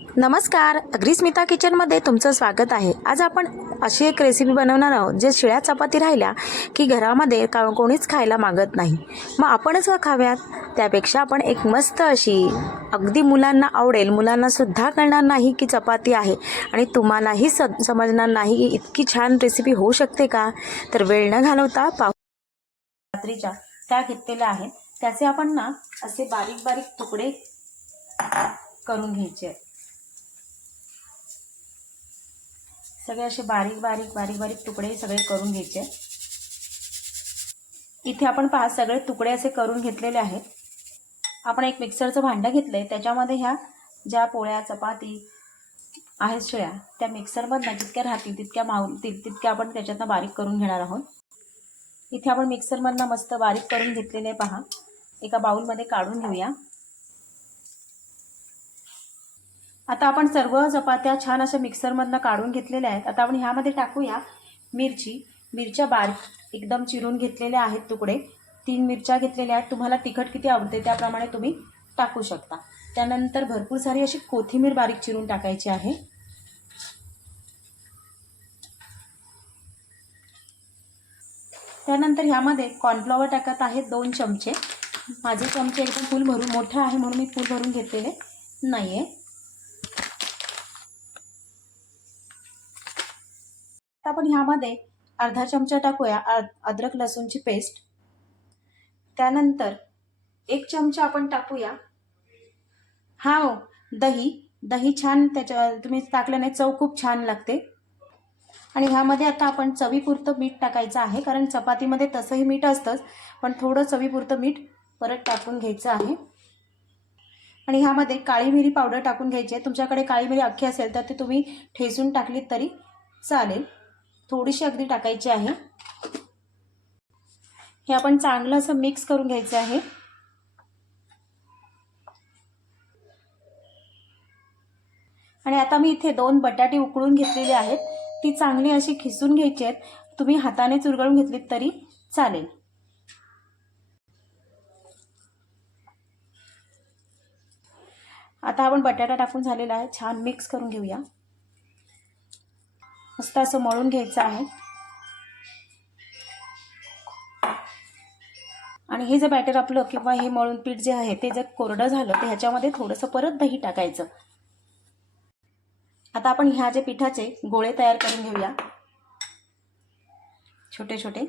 नमस्कार अग्रिस्मिता किचनमध्ये तुमचं स्वागत आहे. आज आपण अशी एक रेसिपी बनवणार आहोत जे शिळ्या चपाती राहिल्या की घरामध्ये का कोणीच खायला मागत नाही. मग आपणच का खाव्यात? त्यापेक्षा आपण एक मस्त अशी अगदी मुलांना आवडेल मुलांनासुद्धा कळणार नाही की चपाती आहे आणि तुम्हालाही स समजणार नाही की इतकी छान रेसिपी होऊ शकते का? तर वेळ न घालवता पाहू. रात्रीच्या त्या घेतलेल्या आहेत. त्याचे आपण ना असे बारीक बारीक तुकडे करून घ्यायचे आहेत. सगळे असे बारीक बारीक बारीक बारीक तुकडे सगळे करून घ्यायचे. इथे आपण पहा सगळे तुकडे असे करून घेतलेले आहेत. आपण एक मिक्सरचं भांडं घेतलंय. त्याच्यामध्ये ह्या ज्या पोळ्या चपाती आहेत शिळ्या त्या मिक्सरमधनं जितक्या राहतील तितक्या मावतील तितक्या आपण त्याच्यातनं बारीक करून घेणार आहोत. इथे आपण मिक्सरमधनं मस्त बारीक करून घेतलेले पहा. एका बाउलमध्ये काढून घेऊया. आता आपण सर्व चपात्या छान अशा मिक्सरमधनं काढून घेतलेल्या आहेत. आता आपण ह्यामध्ये टाकूया मिरची. मिरच्या बारीक एकदम चिरून घेतलेल्या आहेत तुकडे. तीन मिरच्या घेतलेल्या आहेत. तुम्हाला तिखट किती आवडते त्याप्रमाणे तुम्ही टाकू शकता. त्यानंतर भरपूर सारी अशी कोथिंबीर बारीक चिरून टाकायची आहे. त्यानंतर ह्यामध्ये कॉर्नफ्लॉवर टाकत आहेत दोन चमचे. माझे चमचे एकदम फुल भरून मोठे आहे म्हणून मी फुल भरून घेतलेले नाही आहे आता आपण ह्यामध्ये अर्धा चमचा टाकूया अद्रक लसूणची पेस्ट. त्यानंतर एक चमचा आपण टाकूया. हा हो दही. दही छान त्याच्या तुम्ही टाकल्याने चव खूप छान लागते. आणि ह्यामध्ये आता आपण चवीपुरतं मीठ टाकायचं आहे कारण चपातीमध्ये तसंही मीठ असतंच पण थोडं चवीपुरतं मीठ परत टाकून घ्यायचं आहे. आणि ह्यामध्ये काळी मिरी पावडर टाकून घ्यायची आहे. तुमच्याकडे काळी मिरी अख्खी असेल तर ते तुम्ही ठेसून टाकलीत तरी चालेल. थोडीशी अगदी टाकायची आहे. हे आपण चांगलं असं मिक्स करून घ्यायचं आहे. आणि आता मी इथे दोन बटाटे उकळून घेतलेले आहेत. ती चांगली अशी खिसून घ्यायची आहेत. तुम्ही हाताने चुरगळून घेतलीत तरी चालेल. आता आपण बटाटा टाकून झालेला आहे. छान मिक्स करून घेऊया. मस्त असं मळून घ्यायचं आहे. आणि हे जे बॅटर आपलं किंवा हे मळून पीठ जे आहे ते जर कोरडं झालं तर ह्याच्यामध्ये थोडंसं परत दही टाकायचं. आता आपण ह्या जे पिठाचे गोळे तयार करून घेऊया. छोटे छोटे.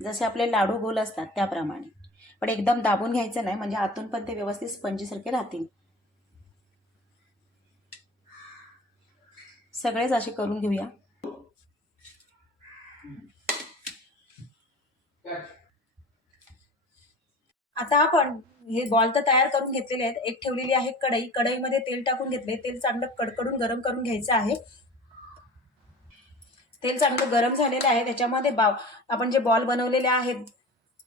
जसे आपले लाडू गोल असतात त्याप्रमाणे. पण एकदम दाबून घ्यायचं नाही म्हणजे आतून पण ते व्यवस्थित स्पंजीसारखे राहतील. सगळेच असे करून घेऊया. आता आपण हे बॉल तर तयार करून घेतलेले आहेत. एक ठेवलेली आहे कढई. कढईमध्ये तेल टाकून घेतले. तेल चांगलं कडकडून गरम करून घ्यायचं आहे. तेल चांगलं गरम झालेलं आहे. त्याच्यामध्ये बाव आपण जे बॉल बनवलेले आहेत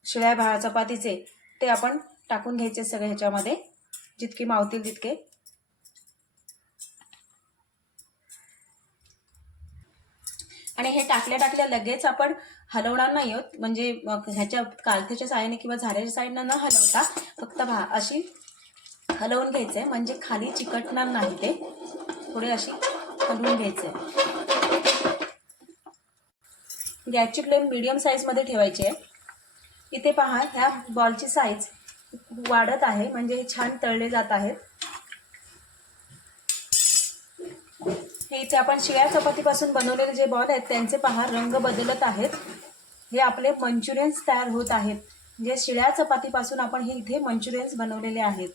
शिळ्या भा चपातीचे ते आपण टाकून घ्यायचे सगळे ह्याच्यामध्ये. जितके मावतील तितके. आणि हे टाकल्या टाकल्या लगेच आपण हलवणार नाही आहोत. म्हणजे मग ह्याच्या कालथ्याच्या साहाय्याने किंवा झाऱ्याच्या साईडनं न हलवता फक्त भा अशी हलवून घ्यायचंय म्हणजे खाली चिकटणार नाही ते. थोडे अशी हलवून घ्यायचंय गॅसची फ्लेम मिडियम साईजमध्ये ठेवायची आहे. इथे पहा ह्या बॉलची साईज वाढत आहे. म्हणजे हे छान तळले जात आहेत. हे इथे आपण शिळ्या चपातीपासून बनवलेले जे बॉल आहेत त्यांचे पहा रंग बदलत आहेत. हे आपले मंचुरियन्स तयार होत आहेत. म्हणजे शिळ्या चपातीपासून आपण हे इथे मंचुरियन्स बनवलेले आहेत.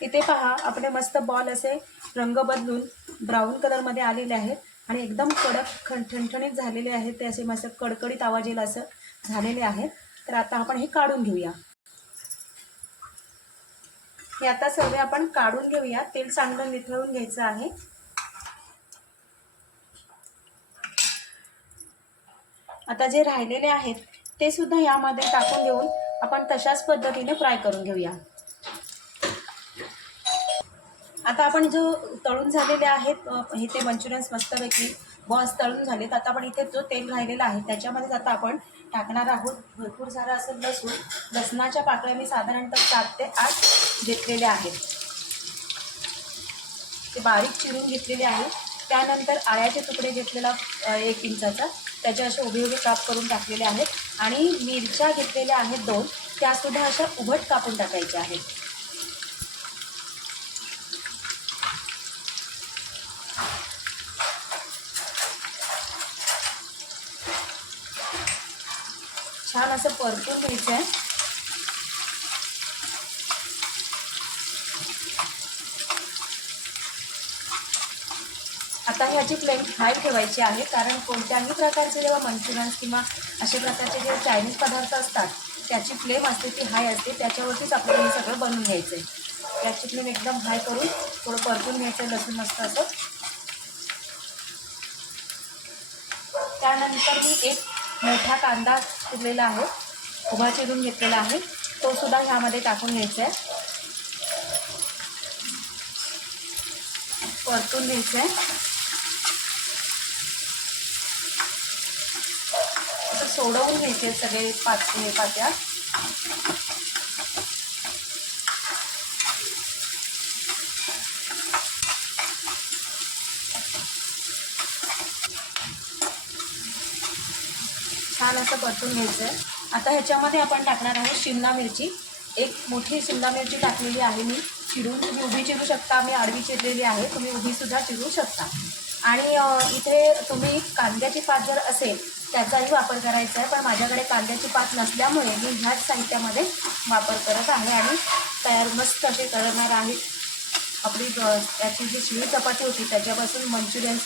इथे पहा आपले मस्त बॉल असे रंग बदलून ब्राऊन कलरमध्ये आलेले आहेत आणि एकदम कडक खण ठणठणीत झालेले आहेत. ते असे मस्त कडकडीत आवाज येईल असं झालेले आहेत. तर आता आपण हे काढून घेऊया. हे आता सर्व आपण काढून घेऊया. तेल चांगलं निथळून घ्यायचं आहे. आता जे राहिलेले आहेत ते सुद्धा यामध्ये टाकून घेऊन आपण तशाच पद्धतीने फ्राय करून घेऊया. आता आपण जो तळून झालेले आहेत हे ते मंचुरियन्स मस्तपैकी बॉस तळून झालेत. आता आपण इथे जो तेल राहिलेला आहे त्याच्यामध्ये आता आपण टाकणार आहोत. भरपूर सारं असं लसूण. लसणाच्या पाकळ्या मी साधारणतः सात ते आठ घेतलेल्या आहेत. ते बारीक चिरून घेतलेले आहे त्यानंतर आळ्याचे तुकडे घेतलेला एक इंचाचा. त्याचे असे उभे उभे काप करून टाकलेले आहेत. आणि मिरच्या घेतलेल्या आहेत दोन. त्यासुद्धा अशा उभट कापून टाकायच्या आहेत. छान असं परतून घ्यायचं आहे आता ह्याची फ्लेम हाय ठेवायची आहे कारण कोणत्याही प्रकारचे जेव्हा मंचुरियन्स किंवा अशा प्रकारचे जे चायनीज पदार्थ असतात त्याची फ्लेम असते ती हाय असते त्याच्यावरतीच आपल्याला हे सगळं बनवून घ्यायचं आहे त्याची फ्लेम एकदम हाय करून थोडं परतून घ्यायचं आहे लसूण मस्त असं. त्यानंतर मी एक मोठा कांदा चिरलेला आहे उभा चिरून घेतलेला आहे तो सुद्धा ह्यामध्ये टाकून घ्यायचा आहे परतून घ्यायचं आहे सोडवून घ्यायचे सगळे पाच हे पात्या छान असं परतून घ्यायचं आहे आता ह्याच्यामध्ये आपण टाकणार आहोत शिमला मिरची. एक मोठी शिमला मिरची टाकलेली आहे मी. चिरून तुम्ही उभी चिरू शकता मी आडवी चिरलेली आहे. तुम्ही उभीसुद्धा चिरू शकता. आणि इथे तुम्ही कांद्याची पात जर असेल त्याचाही वापर करायचा आहे. पण माझ्याकडे कांद्याची पात नसल्यामुळे मी ह्याच साहित्यामध्ये वापर करत आहे आणि तयार मस्त असे करणार आहे. आपली त्याची जी शिळी चपाती होती त्याच्यापासून मंचुरियन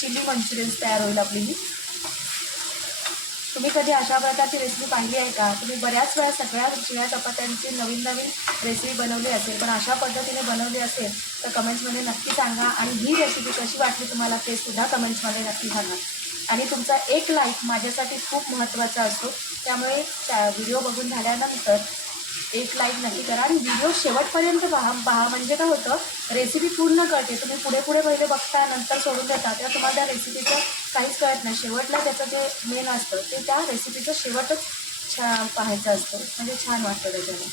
चिली मंचुरियन्स तयार होईल आपली ही. तुम्ही कधी अशा प्रकारची रेसिपी पाहिली आहे का? तुम्ही बऱ्याच वेळा सगळ्या शिळ्या चपात्यांची नवीन नवीन रेसिपी बनवली असेल पण अशा पद्धतीने बनवली असेल तर कमेंट्समध्ये नक्की सांगा आणि ही रेसिपी कशी वाटली तुम्हाला ते सुद्धा कमेंट्समध्ये नक्की सांगा. आणि तुमचा एक लाईक माझ्यासाठी खूप महत्त्वाचा असतो. त्यामुळे त्या व्हिडिओ बघून झाल्यानंतर एक लाईक नक्की करा आणि व्हिडिओ शेवटपर्यंत पहा. पहा म्हणजे काय होतं? रेसिपी पूर्ण करते. तुम्ही पुढे पुढे पहिले बघता नंतर सोडून देता. तेव्हा तुम्हाला त्या रेसिपीचं काहीच कळत नाही. शेवटला त्याचं जे मेन असतं ते त्या रेसिपीचं शेवटच छान पाहायचं असतं. म्हणजे छान वाटतं त्याच्याने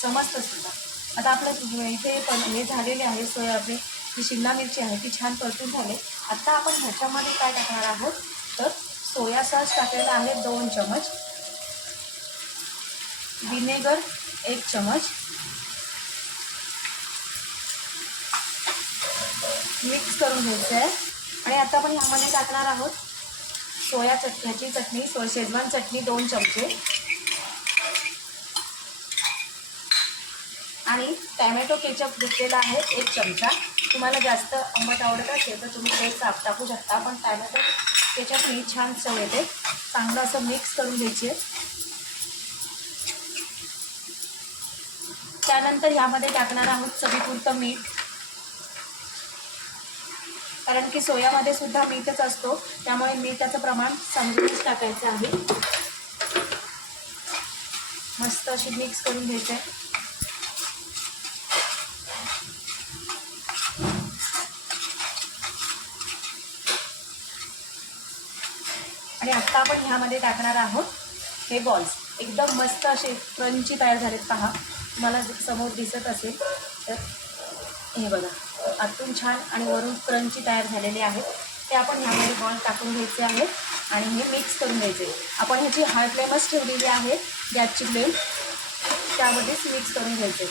समजतं सुद्धा आता आपलं इथे पण हे झालेले आहे सोयाबीन आपली जी शिमला मिरची आहे ती छान परतून झाले. आता आपण ह्याच्यामध्ये काय टाकणार आहोत? तर सोया सॉस टाकलेला आहे दोन चमच विनेगर एक चमच मिक्स करून घ्यायचं आहे. आणि आता आपण ह्यामध्ये टाकणार आहोत सोया चटण्याची चटणी सो शेजवान चटणी दोन चमचे. आणि टॅमॅटो केचप घेतलेला आहे एक चमचा. तुम्हाला जास्त आंबट आवडत असेल तर तुम्ही ते साफ टाकू शकता पण टॅमॅटो केचपनी छान चव येते. चांगलं असं मिक्स करून घ्यायची. आहे त्यानंतर ह्यामध्ये टाकणार आहोत चवीपुरतं मीठ. कारण की सोयामध्ये सुद्धा मीठच असतो त्यामुळे मीठाचं प्रमाण समजूनच टाकायचं आहे. मस्त अशी मिक्स करून घ्यायचं आहे आणि आत्ता आपण ह्यामध्ये टाकणार आहोत हे बॉल्स एकदम मस्त असे क्रंची तयार झालेत पहा. तुम्हाला समोर दिसत असेल तर हे बघा. आतून छान आणि वरून क्रंची तयार झालेले आहेत ते आपण ह्यामध्ये बॉल टाकून घ्यायचे आहेत आणि हे मिक्स करून घ्यायचे. आपण ह्याची हाय फ्लेमच ठेवलेली आहे गॅसची फ्लेम त्यामध्येच मिक्स करून घ्यायचे.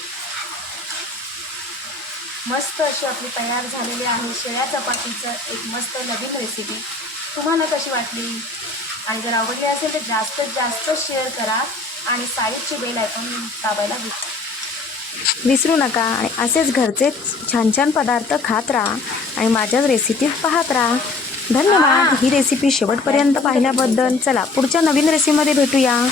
मस्त अशी आपली तयार झालेली आहे. शेळ्या चपातीचं एक मस्त नवीन रेसिपी तुम्हाला कशी वाटली? आणि जर आवडली असेल तर जास्तीत जास्त शेअर करा. आणि साईडची बेल ऐकून दाबायला विसरू विसरू नका आणि असेच घरचे छान छान पदार्थ खात राहा आणि माझ्याच रेसिपी पाहत राहा. धन्यवाद. ही. रेसिपी शेवटपर्यंत पाहिल्याबद्दल चला पुढच्या नवीन रेसिपीमध्ये भेटूया.